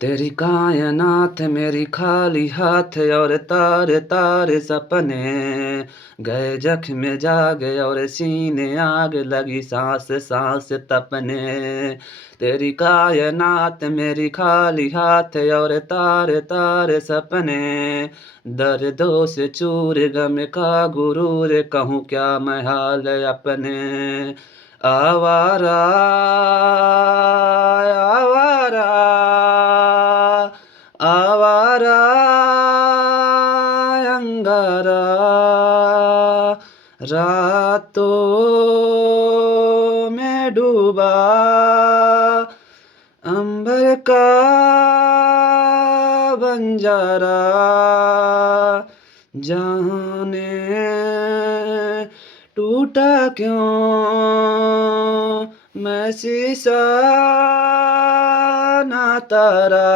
तेरी कायनात मेरी खाली हाथ और तारे तारे सपने गए जख्म जागे और सीने आग लगी सांस सांस तपने। तेरी कायनात मेरी खाली हाथ और तारे तारे सपने दर्दों से चूर गम का गुरूर कहूँ क्या मैं हाल अपने। आवारा आवारा आवारा अंगारा रातों में डूबा अंबर का बंजारा जाने टूटा क्यों मैं शीशा ना तारा।